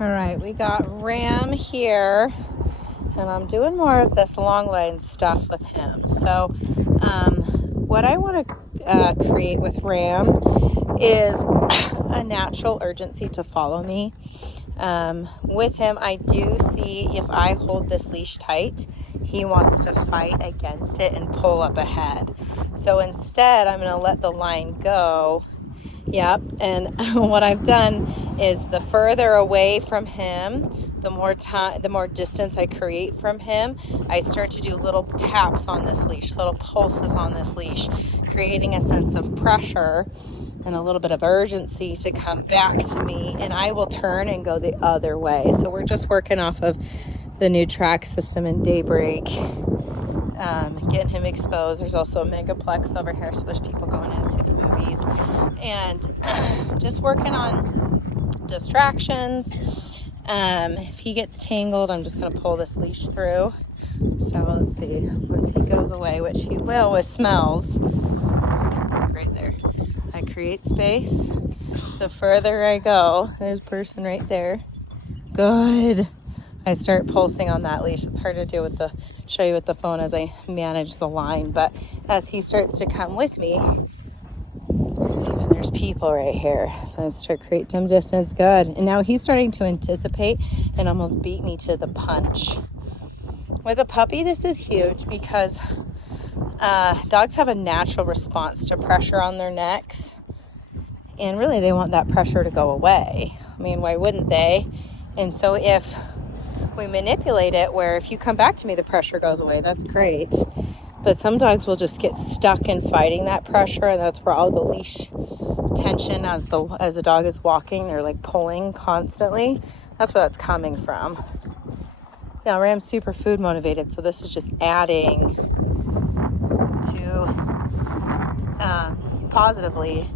All right, we got Ram here, and I'm doing more of this long line stuff with him. So what I want to create with Ram is a natural urgency to follow me. With him, I do see if I hold this leash tight, he wants to fight against it and pull up ahead. So instead, I'm going to let the line go. Yep, and what I've done is the further away from him, the more distance I create from him, I start to do little taps on this leash, little pulses on this leash, creating a sense of pressure and a little bit of urgency to come back to me, and I will turn and go the other way. So we're just working off of the new track system in Daybreak, getting him exposed. There's also a Megaplex over here, so there's people going in to see the movies, and just working on distractions. If he gets tangled, I'm just going to pull this leash through. So let's see, once he goes away, which he will with smells, right there, I create space. The further I go, there's a person right there. Good. I start pulsing on that leash. It's hard to do with show you with the phone as I manage the line, but as he starts to come with me, even there's people right here, so I start to create some distance. Good. And now he's starting to anticipate and almost beat me to the punch. With a puppy, this is huge because dogs have a natural response to pressure on their necks, and really they want that pressure to go away. I mean, why wouldn't they? And so if we manipulate it where if you come back to me, the pressure goes away, that's great. But some dogs will just get stuck in fighting that pressure, and that's where all the leash tension as the dog is walking, they're like pulling constantly. That's where that's coming from. Now Ram's super food motivated, so this is just adding to positively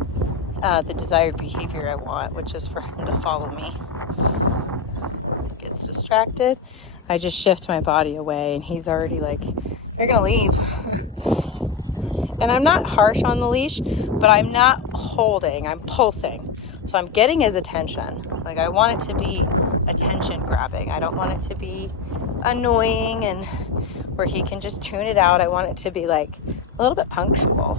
the desired behavior I want, which is for him to follow me. Gets distracted, I just shift my body away, and he's already like, you're gonna leave. And I'm not harsh on the leash, but I'm not holding, I'm pulsing. So I'm getting his attention. Like, I want it to be attention grabbing. I don't want it to be annoying and where he can just tune it out. I want it to be like a little bit punctual.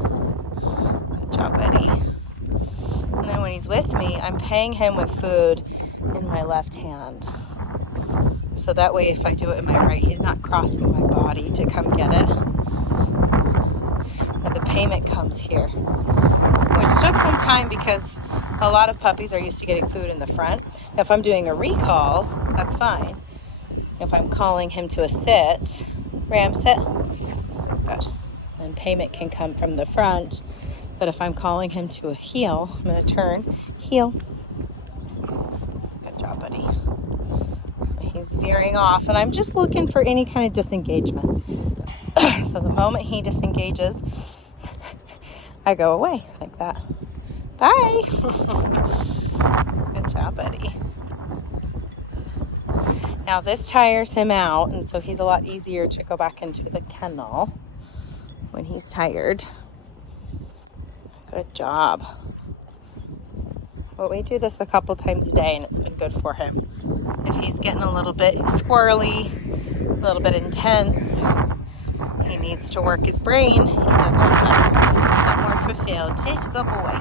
Good job, buddy. And then when he's with me, I'm paying him with food in my left hand. So that way, if I do it in my right, he's not crossing my body to come get it. And the payment comes here, which took some time because a lot of puppies are used to getting food in the front. Now, if I'm doing a recall, that's fine. If I'm calling him to a sit, Ram, sit. Good. And payment can come from the front. But if I'm calling him to a heel, I'm going to turn, heel. Good job, buddy. He's veering off, and I'm just looking for any kind of disengagement. So the moment he disengages, I go away like that. Bye. Good job, buddy. Now this tires him out, and so he's a lot easier to go back into the kennel when he's tired. Good job. Well, we do this a couple times a day, and it's been good for him. If he's getting a little bit squirrely, a little bit intense, he needs to work his brain. He does a lot more fulfilled. He's a good boy.